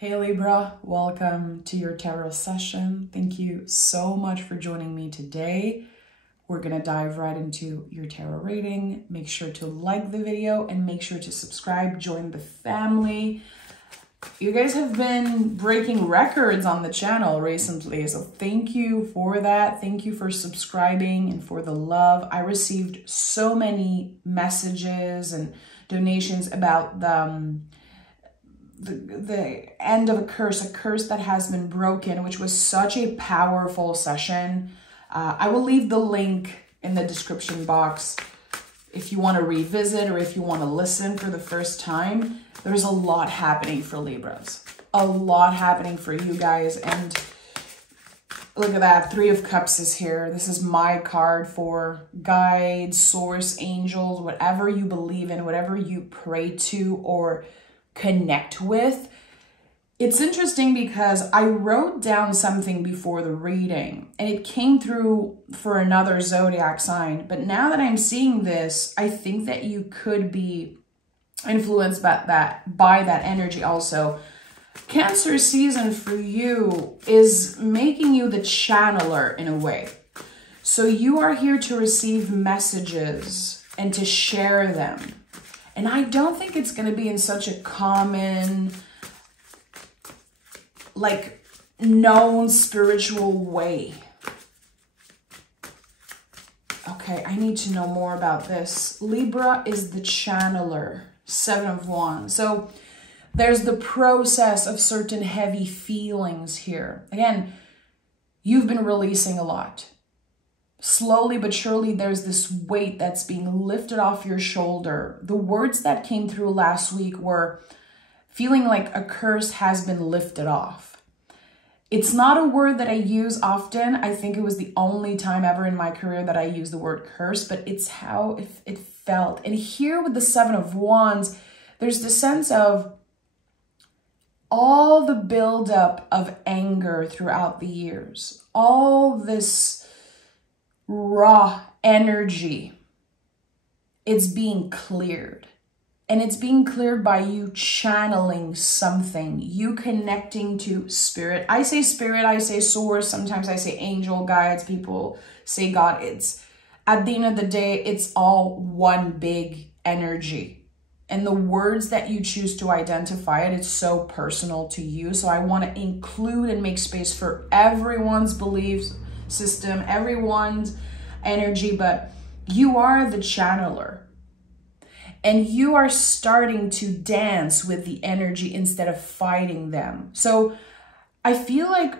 Hey Libra, welcome to your tarot session. Thank you so much for joining me today. We're going to dive right into your tarot reading. Make sure to like the video and make sure to subscribe, join the family. You guys have been breaking records on the channel recently, so thank you for that. Thank you for subscribing and for the love. I received so many messages and donations about the end of a curse that has been broken, which was such a powerful session. I will leave the link in the description box if you want to revisit or if you want to listen for the first time. There's a lot happening for Libras, a lot happening for you guys. And look at that, Three of Cups is here. This is my card for guides, source, angels, whatever you believe in, whatever you pray to or connect with. It's interesting because I wrote down something before the reading and it came through for another zodiac sign. But now that I'm seeing this, I think that you could be influenced by that energy also. Cancer season for you is making you the channeler in a way. So you are here to receive messages and to share them. And I don't think it's going to be in such a common, like, known spiritual way. Okay, I need to know more about this. Libra is the channeler, Seven of Wands. So there's the process of certain heavy feelings here. Again, you've been releasing a lot. Slowly but surely, there's this weight that's being lifted off your shoulder. The words that came through last week were feeling like a curse has been lifted off. It's not a word that I use often. I think it was the only time ever in my career that I used the word curse, but it's how it felt. And here with the Seven of Wands, there's the sense of all the buildup of anger throughout the years, all this raw energy, it's being cleared. And it's being cleared by you channeling something, you connecting to spirit. I say spirit, I say source, sometimes I say angel, guides, people say God. It's at the end of the day, it's all one big energy. And the words that you choose to identify it, it's so personal to you. So I want to include and make space for everyone's beliefs system, everyone's energy, but you are the channeler and you are starting to dance with the energy instead of fighting them. So I feel like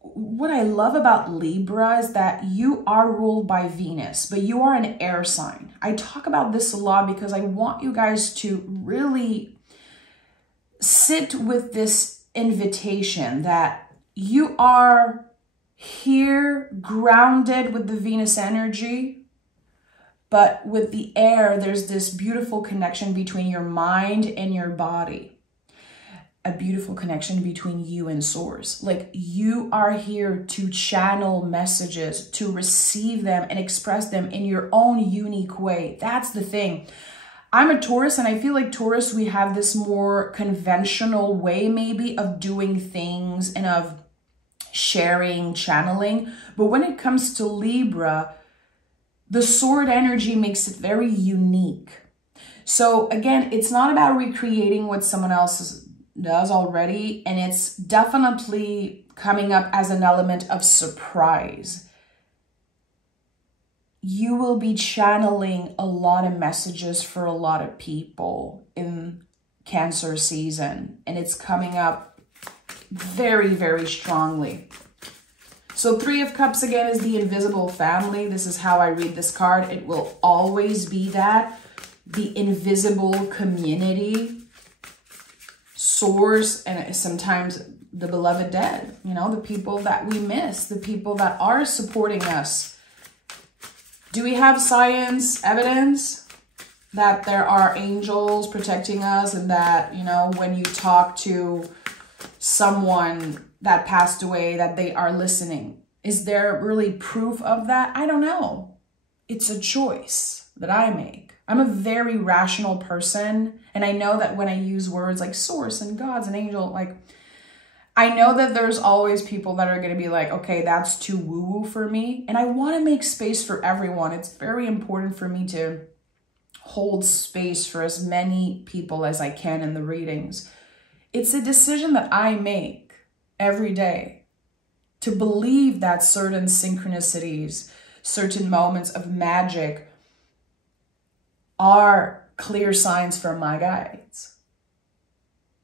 what I love about Libra is that you are ruled by Venus, but you are an air sign. I talk about this a lot because I want you guys to really sit with this invitation that you are here grounded with the Venus energy, but with the air, there's this beautiful connection between your mind and your body. A beautiful connection between you and source. Like you are here to channel messages, to receive them and express them in your own unique way. That's the thing. I'm a Taurus and I feel like Taurus, we have this more conventional way maybe of doing things and of sharing, channeling. But when it comes to Libra, the sword energy makes it very unique. So again, it's not about recreating what someone else does already. And it's definitely coming up as an element of surprise. You will be channeling a lot of messages for a lot of people in Cancer season. And it's coming up very, very strongly. So Three of Cups again is the invisible family. This is how I read this card. It will always be that. The invisible community, source, and sometimes the beloved dead. You know, the people that we miss, the people that are supporting us. Do we have science, evidence that there are angels protecting us and that, you know, when you talk to someone that passed away, that they are listening? Is there really proof of that? I don't know. It's a choice that I make. I'm a very rational person. And I know that when I use words like source and gods and angel, like, I know that there's always people that are going to be like, okay, that's too woo-woo for me. And I want to make space for everyone. It's very important for me to hold space for as many people as I can in the readings. It's a decision that I make every day to believe that certain synchronicities, certain moments of magic are clear signs from my guides.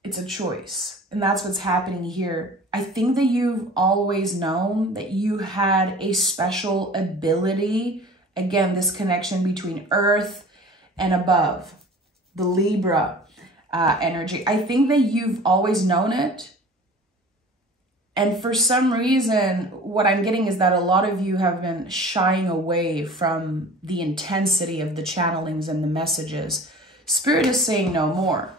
It's a choice. And that's what's happening here. I think that you've always known that you had a special ability. Again, this connection between earth and above, the Libra energy. I think that you've always known it. And for some reason, what I'm getting is that a lot of you have been shying away from the intensity of the channelings and the messages. Spirit is saying no more.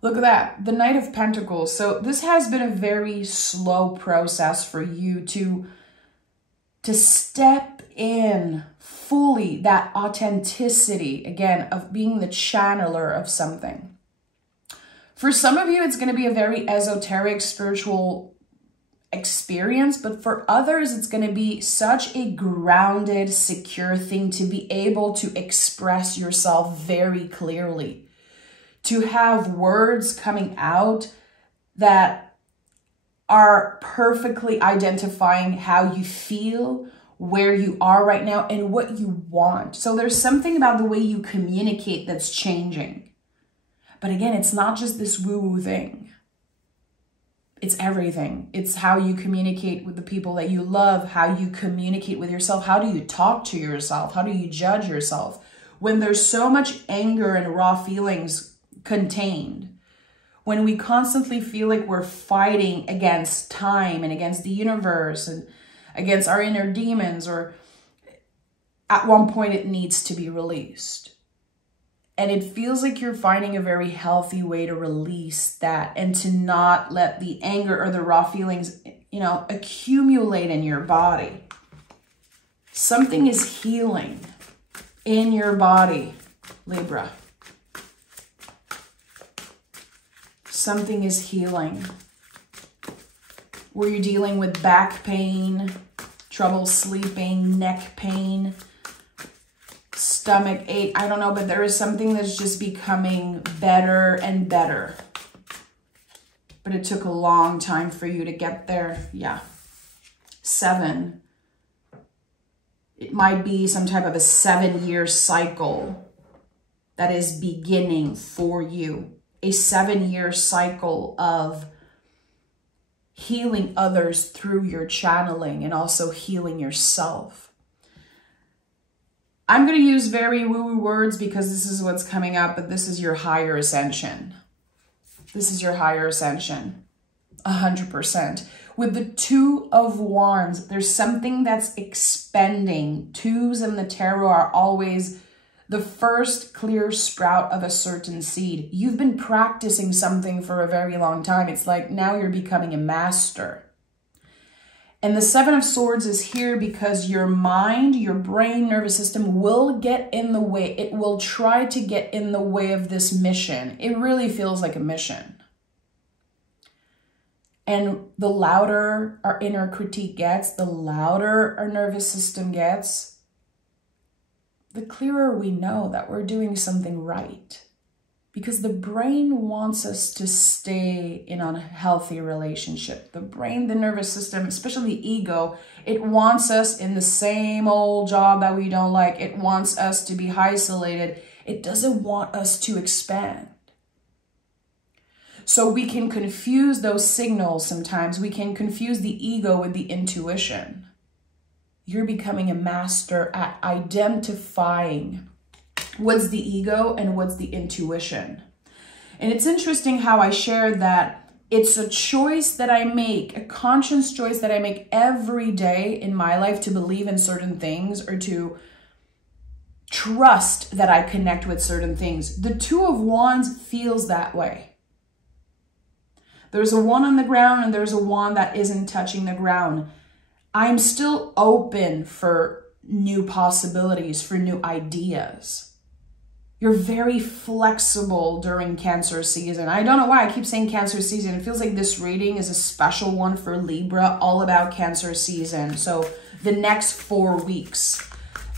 Look at that, the Knight of Pentacles. So this has been a very slow process for you to step in fully, that authenticity, again, of being the channeler of something. For some of you, it's going to be a very esoteric, spiritual experience, but for others, it's going to be such a grounded, secure thing to be able to express yourself very clearly, to have words coming out that are perfectly identifying how you feel, where you are right now, and what you want. So there's something about the way you communicate that's changing. But again, it's not just this woo-woo thing. It's everything. It's how you communicate with the people that you love, how you communicate with yourself. How do you talk to yourself? How do you judge yourself? When there's so much anger and raw feelings contained, when we constantly feel like we're fighting against time and against the universe and against our inner demons, or at one point it needs to be released. And it feels like you're finding a very healthy way to release that and to not let the anger or the raw feelings, accumulate in your body. Something is healing in your body, Libra. Something is healing. Were you dealing with back pain, trouble sleeping, neck pain, stomach ache? I don't know, but there is something that's just becoming better and better. But it took a long time for you to get there. Yeah. 7. It might be some type of a 7-year cycle that is beginning for you. A 7-year cycle of healing others through your channeling and also healing yourself. I'm going to use very woo-woo words because this is what's coming up, but this is your higher ascension. This is your higher ascension, 100%. With the 2 of Wands, there's something that's expanding. 2s in the tarot are always the first clear sprout of a certain seed. You've been practicing something for a very long time. It's like now you're becoming a master. And the 7 of Swords is here because your mind, your brain, nervous system will get in the way. It will try to get in the way of this mission. It really feels like a mission. And the louder our inner critique gets, the louder our nervous system gets, the clearer we know that we're doing something right. Because the brain wants us to stay in a healthy relationship. The brain, the nervous system, especially the ego, it wants us in the same old job that we don't like. It wants us to be isolated. It doesn't want us to expand. So we can confuse those signals sometimes. We can confuse the ego with the intuition. You're becoming a master at identifying what's the ego and what's the intuition. And it's interesting how I shared that it's a choice that I make, a conscious choice that I make every day in my life to believe in certain things or to trust that I connect with certain things. The 2 of Wands feels that way. There's a 1 on the ground and there's a 1 that isn't touching the ground. I'm still open for new possibilities, for new ideas. You're very flexible during Cancer season. I don't know why I keep saying Cancer season. It feels like this reading is a special one for Libra, all about Cancer season. So the next 4 weeks,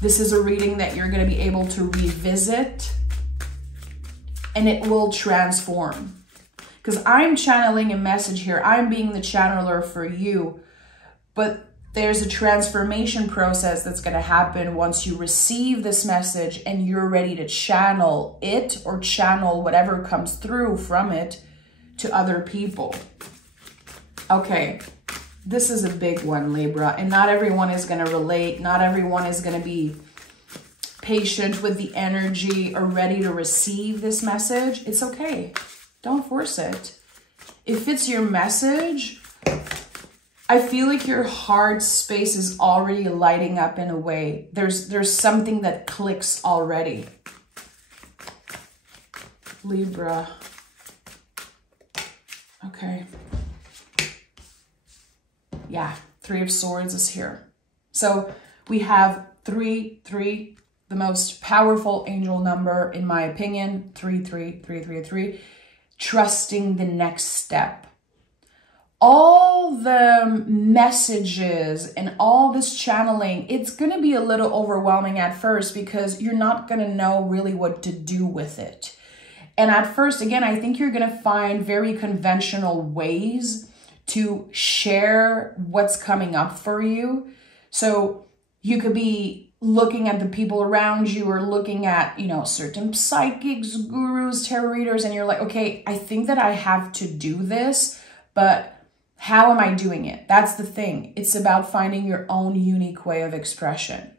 this is a reading that you're going to be able to revisit, and it will transform. Because I'm channeling a message here. I'm being the channeler for you, but there's a transformation process that's going to happen once you receive this message and you're ready to channel it or channel whatever comes through from it to other people. Okay, this is a big one, Libra, and not everyone is going to relate. Not everyone is going to be patient with the energy or ready to receive this message. It's okay. Don't force it. If it's your message, I feel like your heart space is already lighting up in a way. There's something that clicks already. Libra. Okay. Yeah, 3 of Swords is here. So we have 3, the most powerful angel number, in my opinion. 3, 3, 3, 3, 3. Trusting the next step. All the messages and all this channeling, it's going to be a little overwhelming at first because you're not going to know really what to do with it. And at first, again, I think you're going to find very conventional ways to share what's coming up for you. So you could be looking at the people around you or looking at, certain psychics, gurus, tarot readers, and you're like, okay, I think that I have to do this, but how am I doing it? That's the thing. It's about finding your own unique way of expression.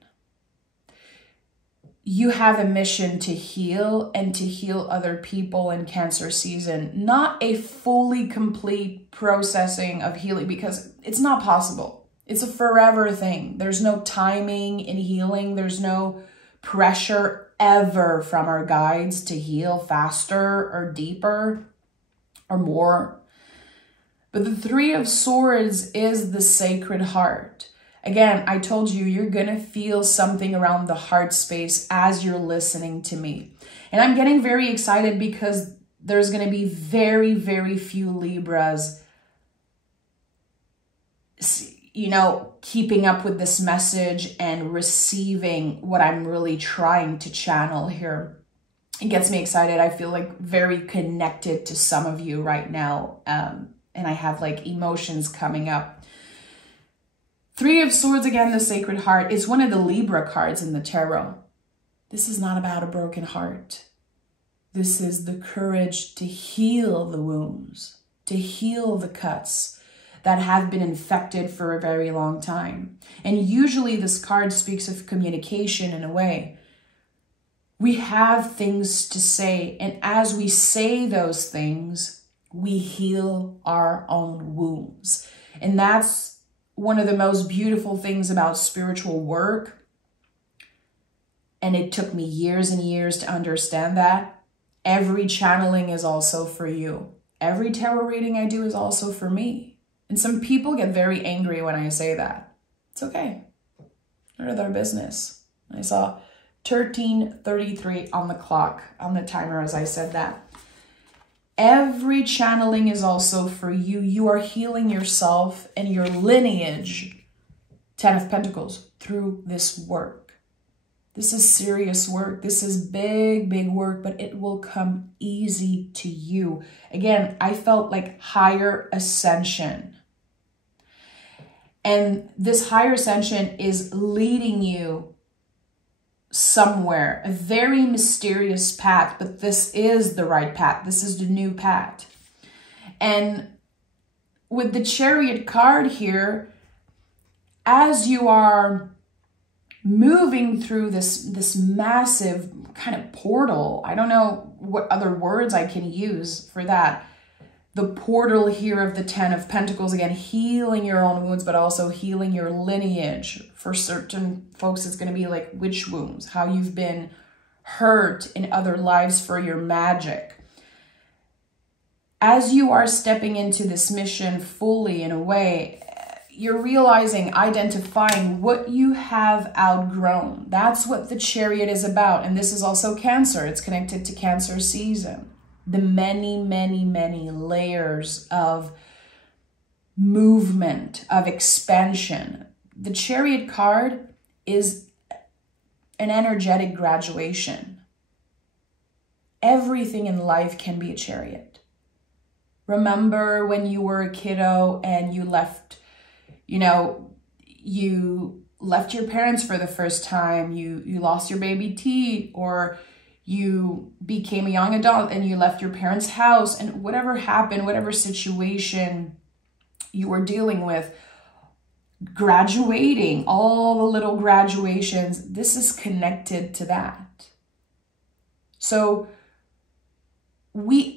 You have a mission to heal and to heal other people in Cancer season. Not a fully complete processing of healing because it's not possible. It's a forever thing. There's no timing in healing. There's no pressure ever from our guides to heal faster or deeper or more. But the 3 of Swords is the sacred heart. Again, I told you, you're going to feel something around the heart space as you're listening to me. And I'm getting very excited because there's going to be very, very few Libras, keeping up with this message and receiving what I'm really trying to channel here. It gets me excited. I feel like very connected to some of you right now. And I have like emotions coming up. 3 of Swords, again, the Sacred Heart, is one of the Libra cards in the tarot. This is not about a broken heart. This is the courage to heal the wounds, to heal the cuts that have been infected for a very long time. And usually this card speaks of communication in a way. We have things to say, and as we say those things, we heal our own wounds. And that's one of the most beautiful things about spiritual work. And it took me years and years to understand that. Every channeling is also for you. Every tarot reading I do is also for me. And some people get very angry when I say that. It's okay. None of their business. I saw 13:33 on the clock, on the timer as I said that. Every channeling is also for you. You are healing yourself and your lineage, 10 of Pentacles, through this work. This is serious work. This is big, big work, but it will come easy to you. Again, I felt like higher ascension. And this higher ascension is leading you somewhere, a very mysterious path, but this is the right path. This is the new path. And with the Chariot card here, as you are moving through this massive kind of portal, I don't know what other words I can use for that. The portal here of the 10 of Pentacles, again, healing your own wounds, but also healing your lineage. For certain folks, it's going to be like witch wounds, how you've been hurt in other lives for your magic. As you are stepping into this mission fully, in a way, you're realizing, identifying what you have outgrown. That's what the Chariot is about. And this is also Cancer. It's connected to Cancer season. The many, many, many layers of movement, of expansion. The Chariot card is an energetic graduation. Everything in life can be a chariot. Remember when you were a kiddo and you left, you left your parents for the first time, you lost your baby teeth, or you became a young adult and you left your parents' house, and whatever happened, whatever situation you were dealing with, graduating, all the little graduations, this is connected to that. So we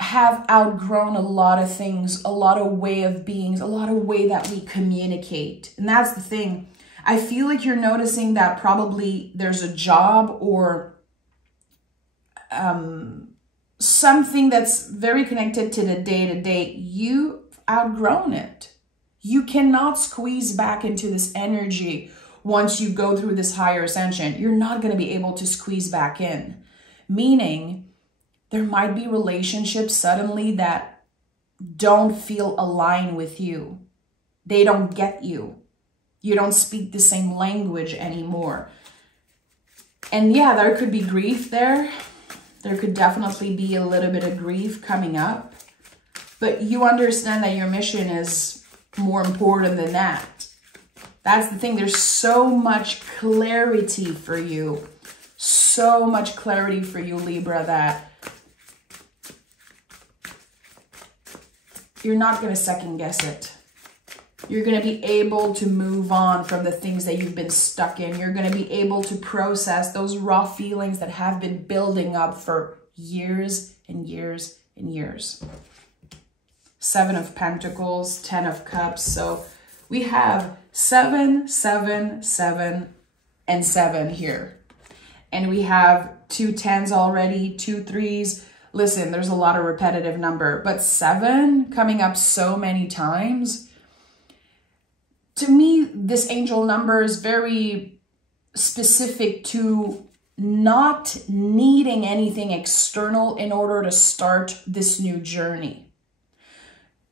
have outgrown a lot of things, a lot of way of beings, a lot of way that we communicate. And that's the thing. I feel like you're noticing that probably there's a job or something that's very connected to the day-to-day. You've outgrown it. You cannot squeeze back into this energy once you go through this higher ascension. You're not going to be able to squeeze back in. Meaning, there might be relationships suddenly that don't feel aligned with you. They don't get you. You don't speak the same language anymore. And yeah, there could be grief there. There could definitely be a little bit of grief coming up. But you understand that your mission is more important than that. That's the thing. There's so much clarity for you. So much clarity for you, Libra, that you're not going to second guess it. You're going to be able to move on from the things that you've been stuck in. You're going to be able to process those raw feelings that have been building up for years and years and years. 7 of Pentacles, 10 of Cups. So we have 7, 7, 7, and 7 here. And we have 2 10s already, 2 3s. Listen, there's a lot of repetitive number, but 7 coming up so many times. To me, this angel number is very specific to not needing anything external in order to start this new journey.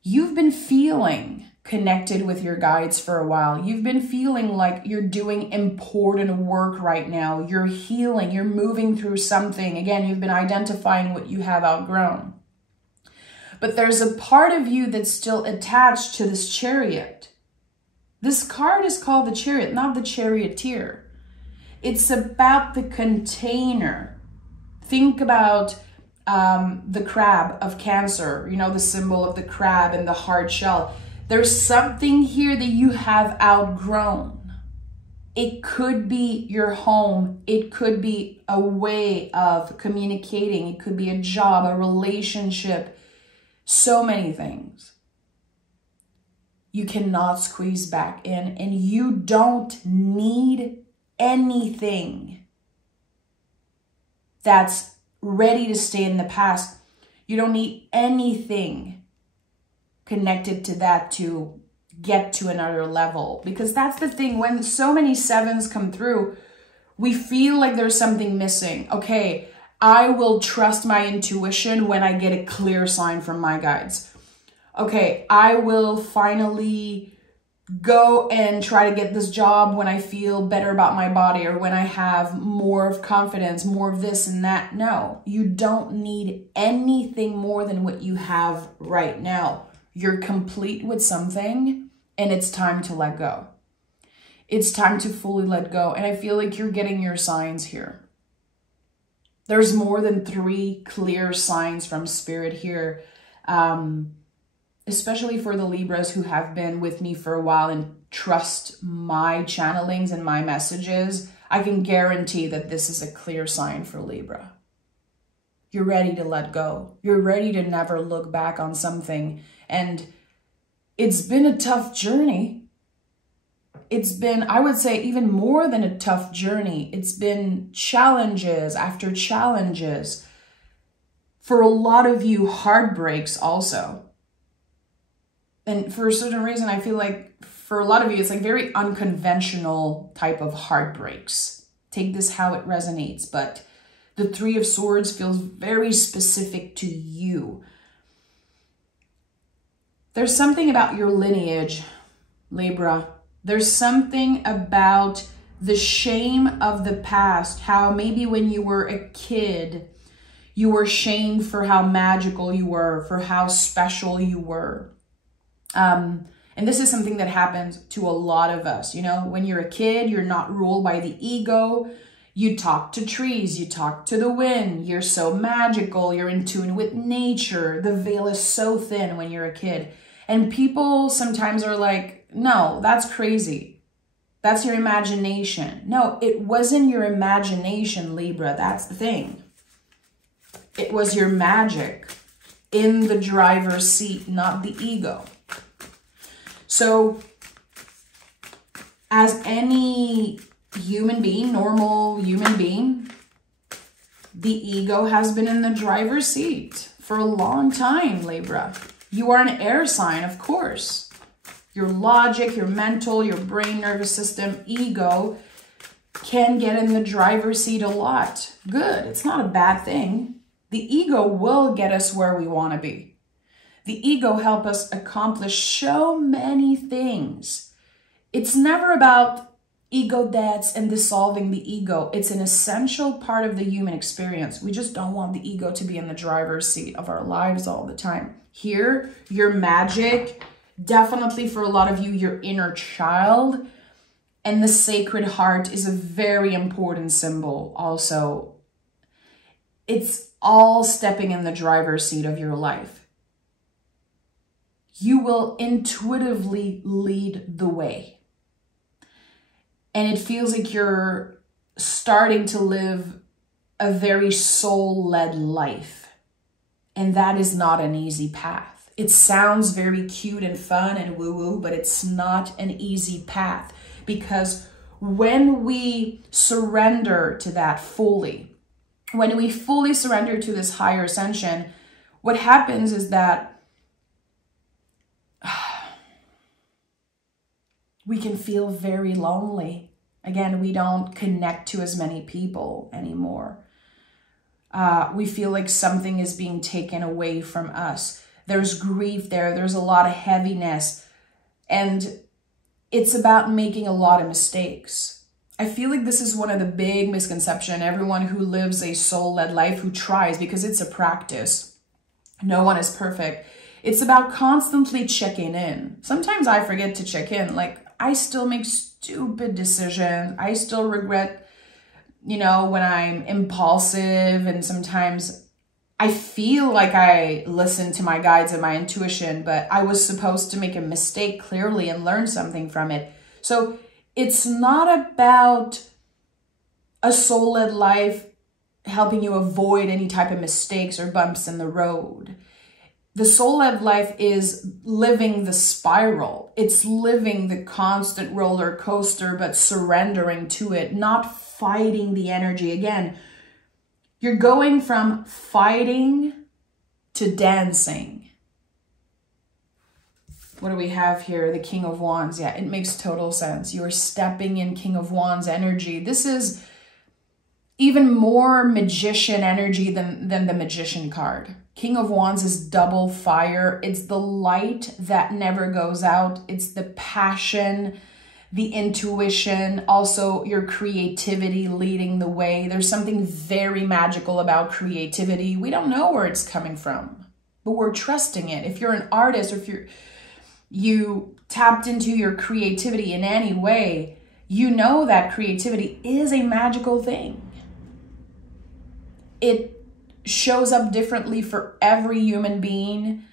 You've been feeling connected with your guides for a while. You've been feeling like you're doing important work right now. You're healing, you're moving through something. Again, you've been identifying what you have outgrown. But there's a part of you that's still attached to this Chariot. This card is called the Chariot, not the Charioteer. It's about the container. Think about the crab of Cancer, the symbol of the crab and the hard shell. There's something here that you have outgrown. It could be your home. It could be a way of communicating. It could be a job, a relationship, so many things. You cannot squeeze back in, and you don't need anything that's ready to stay in the past. You don't need anything connected to that to get to another level, because that's the thing. When so many 7s come through, we feel like there's something missing. Okay, I will trust my intuition when I get a clear sign from my guides. Okay, I will finally go and try to get this job when I feel better about my body, or when I have more of confidence, more of this and that. No, you don't need anything more than what you have right now. You're complete with something, and it's time to let go. It's time to fully let go. And I feel like you're getting your signs here. There's more than 3 clear signs from Spirit here. Especially for the Libras who have been with me for a while and trust my channelings and my messages, I can guarantee that this is a clear sign for Libra. You're ready to let go. You're ready to never look back on something. And it's been a tough journey. It's been, I would say, even more than a tough journey. It's been challenges after challenges. For a lot of you, heartbreaks also. And for a certain reason, I feel like for a lot of you, it's like very unconventional type of heartbreaks. Take this how it resonates. But the Three of Swords feels very specific to you. There's something about your lineage, Libra. There's something about the shame of the past. How maybe when you were a kid, you were shamed for how magical you were, for how special you were. And this is something that happens to a lot of us. You know, when you're a kid, you're not ruled by the ego. You talk to trees, you talk to the wind. You're so magical. You're in tune with nature. The veil is so thin when you're a kid. And people sometimes are like, no, that's crazy. That's your imagination. No, it wasn't your imagination, Libra. That's the thing. It was your magic in the driver's seat, not the ego. So as any human being, normal human being, the ego has been in the driver's seat for a long time, Libra. You are an air sign, of course. Your logic, your mental, your brain, nervous system, ego can get in the driver's seat a lot. Good. It's not a bad thing. The ego will get us where we want to be. The ego helps us accomplish so many things. It's never about ego deaths and dissolving the ego. It's an essential part of the human experience. We just don't want the ego to be in the driver's seat of our lives all the time. Here, your magic, definitely for a lot of you, your inner child, and the Sacred Heart is a very important symbol also. It's all stepping in the driver's seat of your life. You will intuitively lead the way. And it feels like you're starting to live a very soul-led life. And that is not an easy path. It sounds very cute and fun and woo-woo, but it's not an easy path. Because when we surrender to that fully, when we fully surrender to this higher ascension, what happens is that we can feel very lonely. Again, we don't connect to as many people anymore. We feel like something is being taken away from us. There's grief there. There's a lot of heaviness. And it's about making a lot of mistakes. I feel like this is one of the big misconceptions. Everyone who lives a soul-led life, who tries, because it's a practice. No one is perfect. It's about constantly checking in. Sometimes I forget to check in. Like, I still make stupid decisions. I still regret, you know, when I'm impulsive, and sometimes I feel like I listen to my guides and my intuition, but I was supposed to make a mistake clearly and learn something from it. So it's not about a soul-led life helping you avoid any type of mistakes or bumps in the road. The soul-led life is living the spiral. It's living the constant roller coaster, but surrendering to it, not fighting the energy. Again, you're going from fighting to dancing. What do we have here? The King of Wands. Yeah, it makes total sense. You are stepping in King of Wands energy. This is even more magician energy than the Magician card. King of Wands is double fire. It's the light that never goes out. It's the passion, the intuition, also your creativity leading the way. There's something very magical about creativity. We don't know where it's coming from, but we're trusting it. If you're an artist, or if you tapped into your creativity in any way, you know that creativity is a magical thing. It shows up differently for every human being.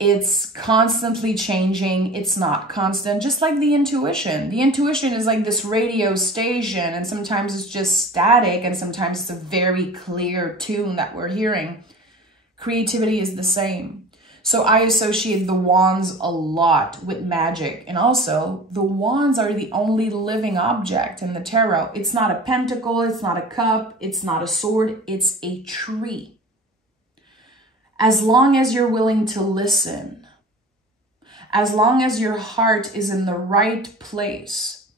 It's constantly changing. It's not constant, just like the intuition. The intuition is like this radio station, and sometimes it's just static, and sometimes it's a very clear tune that we're hearing. Creativity is the same. So I associate the wands a lot with magic. And also, the wands are the only living object in the tarot. It's not a pentacle, it's not a cup, it's not a sword, it's a tree. As long as you're willing to listen, as long as your heart is in the right place,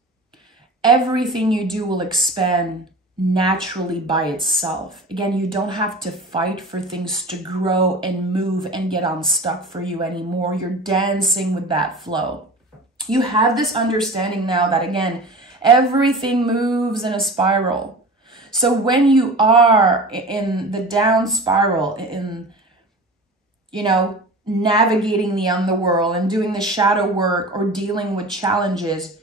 everything you do will expand naturally by itself. Again, you don't have to fight for things to grow and move and get unstuck for you anymore. You're dancing with that flow. You have this understanding now that, again, everything moves in a spiral. So when you are in the down spiral, in, you know, navigating the underworld and doing the shadow work or dealing with challenges,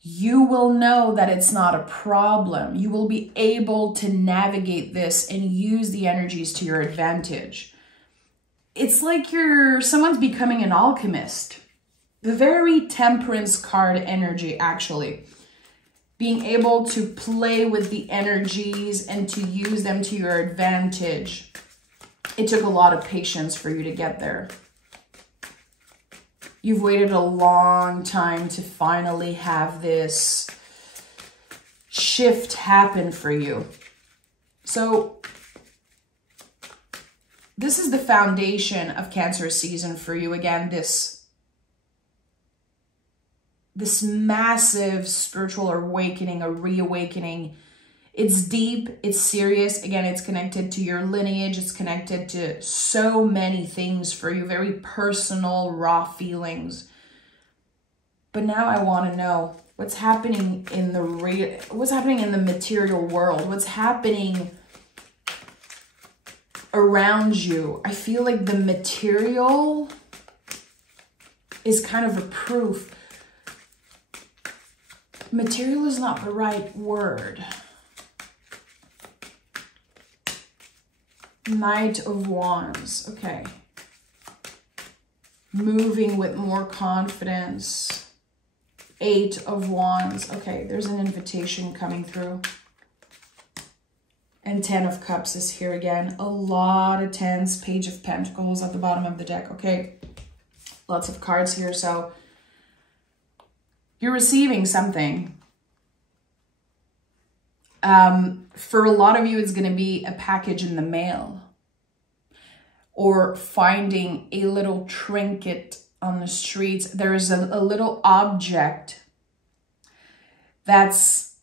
you will know that it's not a problem. You will be able to navigate this and use the energies to your advantage. It's like someone's becoming an alchemist. The very temperance card energy, actually. Being able to play with the energies and to use them to your advantage. It took a lot of patience for you to get there. You've waited a long time to finally have this shift happen for you. So this is the foundation of Cancer season for you. Again, this massive spiritual awakening, a reawakening. It's deep, it's serious. Again, it's connected to your lineage. It's connected to so many things for you, very personal, raw feelings. But now I want to know what's happening in the material world, what's happening around you. I feel like the material is kind of a proof. Material is not the right word. Knight of Wands, okay. Moving with more confidence. 8 of Wands, okay, there's an invitation coming through. And 10 of Cups is here again. A lot of 10s, Page of Pentacles at the bottom of the deck, okay. Lots of cards here, so you're receiving something. For a lot of you, it's going to be a package in the mail or finding a little trinket on the streets. There's a little object that's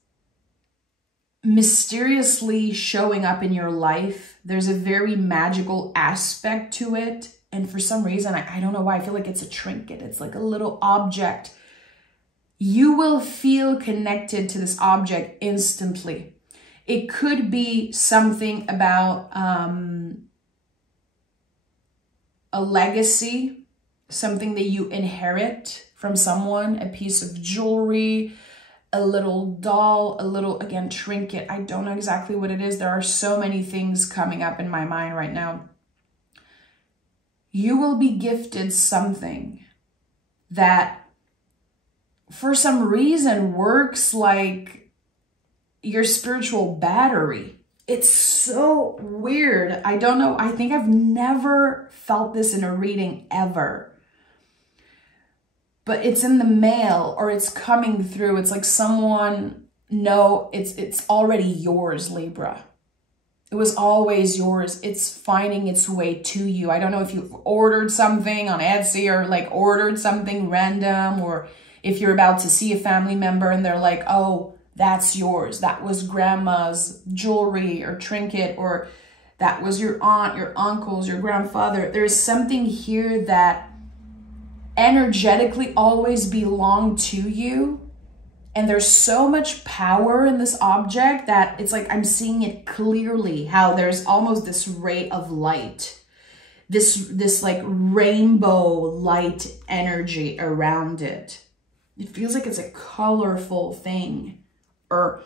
mysteriously showing up in your life. There's a very magical aspect to it. And for some reason, I don't know why, I feel like it's a trinket. It's like a little object. You will feel connected to this object instantly. It could be something about a legacy, something that you inherit from someone, a piece of jewelry, a little doll, a little, again, trinket. I don't know exactly what it is. There are so many things coming up in my mind right now. You will be gifted something that for some reason works like your spiritual battery. It's so weird. I don't know. I think I've never felt this in a reading ever. But it's in the mail or it's coming through. It's like someone, no, it's already yours, Libra. It was always yours. It's finding its way to you. I don't know if you've ordered something on Etsy or like ordered something random, or if you're about to see a family member and they're like, oh, that's yours. That was grandma's jewelry or trinket, or that was your aunt, your uncle's, your grandfather. There's something here that energetically always belonged to you. And there's so much power in this object that it's like I'm seeing it clearly, how there's almost this ray of light, this like rainbow light energy around it. It feels like it's a colorful thing, or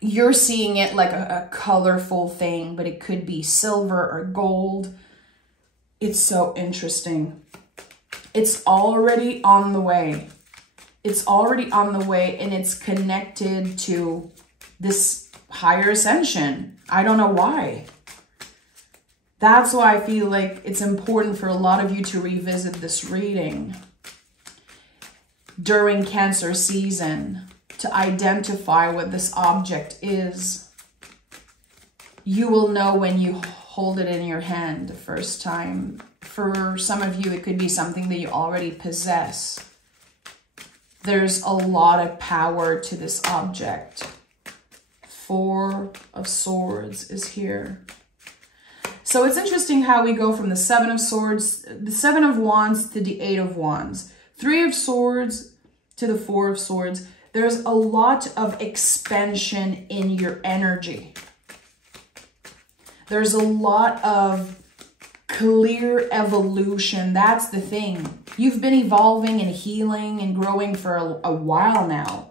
you're seeing it like a colorful thing, but it could be silver or gold. It's so interesting. It's already on the way. It's already on the way, and it's connected to this higher ascension. I don't know why. That's why I feel like it's important for a lot of you to revisit this reading during Cancer season to identify what this object is. You will know when you hold it in your hand the first time. For some of you, it could be something that you already possess. There's a lot of power to this object. 4 of Swords is here. So it's interesting how we go from the 7 of Swords, the 7 of Wands to the 8 of Wands. 3 of Swords to the 4 of Swords. There's a lot of expansion in your energy. There's a lot of clear evolution. That's the thing. You've been evolving and healing and growing for a while now.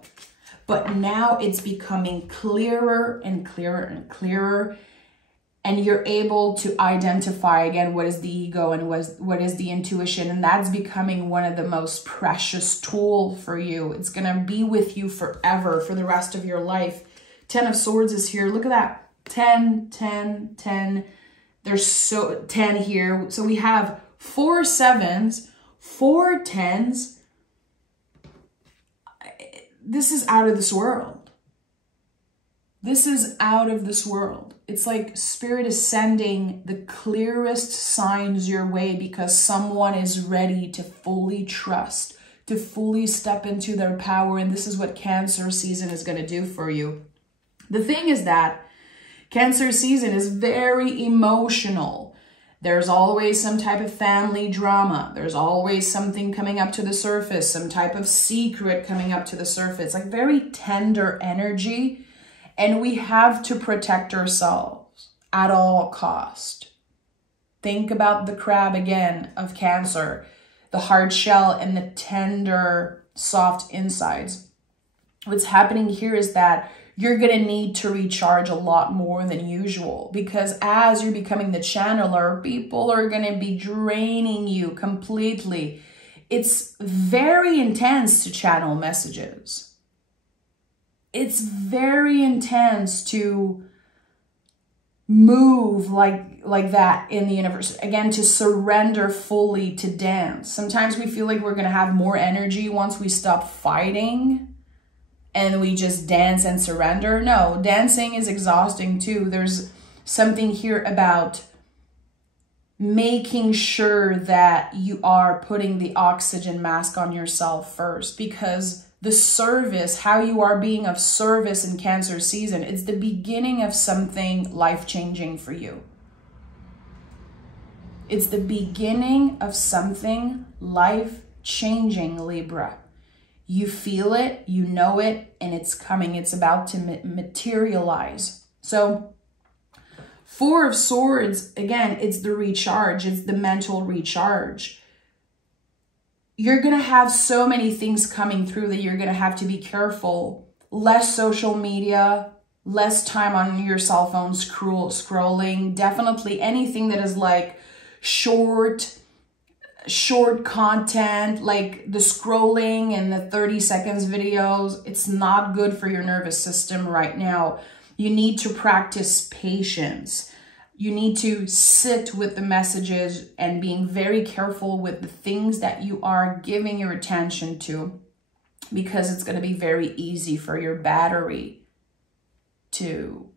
But now it's becoming clearer and clearer and clearer. And you're able to identify, again, what is the ego and what is the intuition. And that's becoming one of the most precious tools for you. It's going to be with you forever, for the rest of your life. 10 of Swords is here. Look at that. 10, 10, 10. There's 10 here. So we have 4 7s, 4 10s. This is out of this world. This is out of this world. It's like Spirit is sending the clearest signs your way because someone is ready to fully trust, to fully step into their power. And this is what Cancer season is going to do for you. The thing is that Cancer season is very emotional. There's always some type of family drama. There's always something coming up to the surface, some type of secret coming up to the surface, like very tender energy. And we have to protect ourselves at all cost. Think about the crab again of Cancer, the hard shell and the tender, soft insides. What's happening here is that you're going to need to recharge a lot more than usual because as you're becoming the channeler, people are going to be draining you completely. It's very intense to channel messages. It's very intense to move like that in the universe. Again, to surrender fully, to dance. Sometimes we feel like we're going to have more energy once we stop fighting and we just dance and surrender. No, dancing is exhausting too. There's something here about making sure that you are putting the oxygen mask on yourself first, because the service, how you are being of service in Cancer season, it's the beginning of something life-changing for you. It's the beginning of something life-changing, Libra. You feel it, you know it, and it's coming. It's about to materialize. So 4 of Swords, again, it's the recharge. It's the mental recharge. You're going to have so many things coming through that you're going to have to be careful. Less social media, less time on your cell phone scrolling. Definitely anything that is like short content, like the scrolling and the 30 seconds videos. It's not good for your nervous system right now. You need to practice patience. You need to sit with the messages and being very careful with the things that you are giving your attention to, because it's going to be very easy for your battery to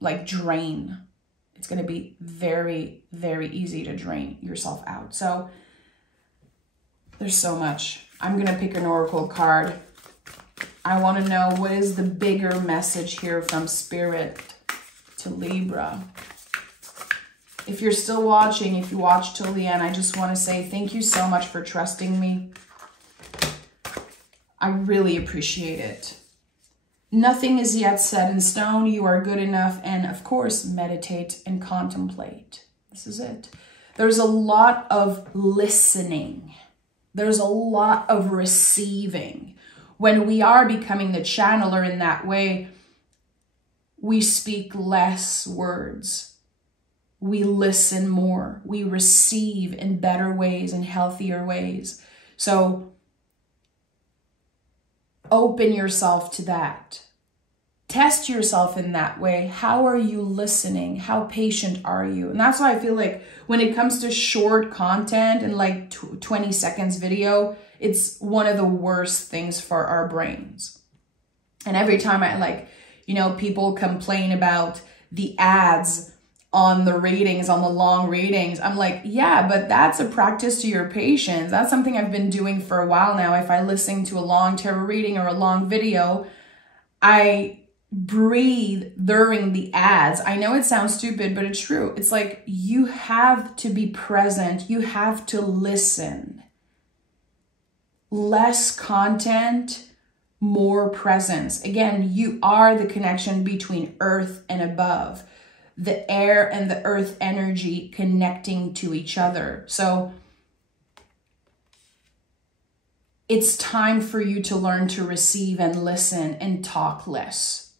like drain. It's going to be very, very easy to drain yourself out. So there's so much. I'm going to pick an oracle card. I want to know, what is the bigger message here from Spirit to Libra? If you're still watching, if you watch till the end, I just want to say thank you so much for trusting me. I really appreciate it. Nothing is yet set in stone. You are good enough. And of course, meditate and contemplate. This is it. There's a lot of listening. There's a lot of receiving. When we are becoming the channeler in that way, we speak less words. We listen more. We receive in better ways and healthier ways. So open yourself to that. Test yourself in that way. How are you listening? How patient are you? And that's why I feel like when it comes to short content and like 20 seconds video, it's one of the worst things for our brains. And every time I people complain about the ads on the readings, on the long readings. I'm like, yeah, but that's a practice to your patience. That's something I've been doing for a while now. If I listen to a long tarot reading or a long video, I breathe during the ads. I know it sounds stupid, but it's true. It's like you have to be present. You have to listen. Less content, more presence. Again, you are the connection between earth and above. The air and the earth energy connecting to each other. So it's time for you to learn to receive and listen and talk less.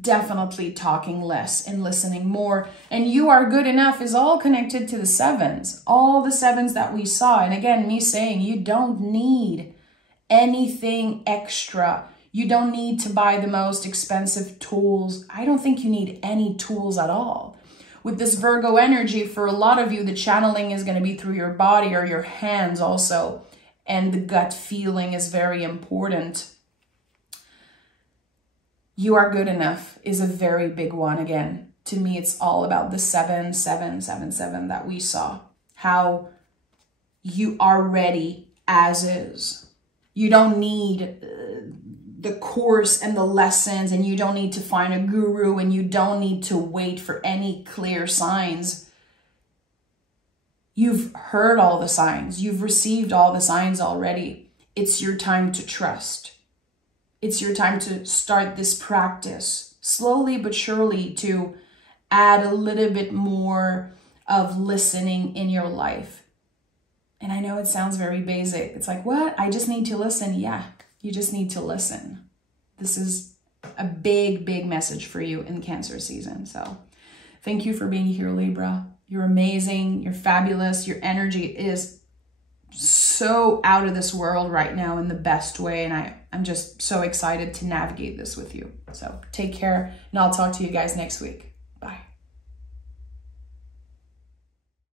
Definitely talking less and listening more. And you are good enough is all connected to the sevens. All the sevens that we saw. And again, me saying you don't need anything extra. You don't need to buy the most expensive tools. I don't think you need any tools at all. With this Virgo energy, for a lot of you, the channeling is going to be through your body or your hands also. And the gut feeling is very important. You are good enough is a very big one. Again, to me, it's all about the 7, 7, 7, 7 that we saw. How you are ready as is. You don't need the course and the lessons, and you don't need to find a guru, and you don't need to wait for any clear signs. You've heard all the signs. You've received all the signs already. It's your time to trust. It's your time to start this practice slowly but surely to add a little bit more of listening in your life. And I know it sounds very basic. It's like, what? I just need to listen. Yeah, you just need to listen. This is a big, big message for you in Cancer season. So thank you for being here, Libra. You're amazing. You're fabulous. Your energy is so out of this world right now in the best way. And I'm just so excited to navigate this with you. So take care, and I'll talk to you guys next week.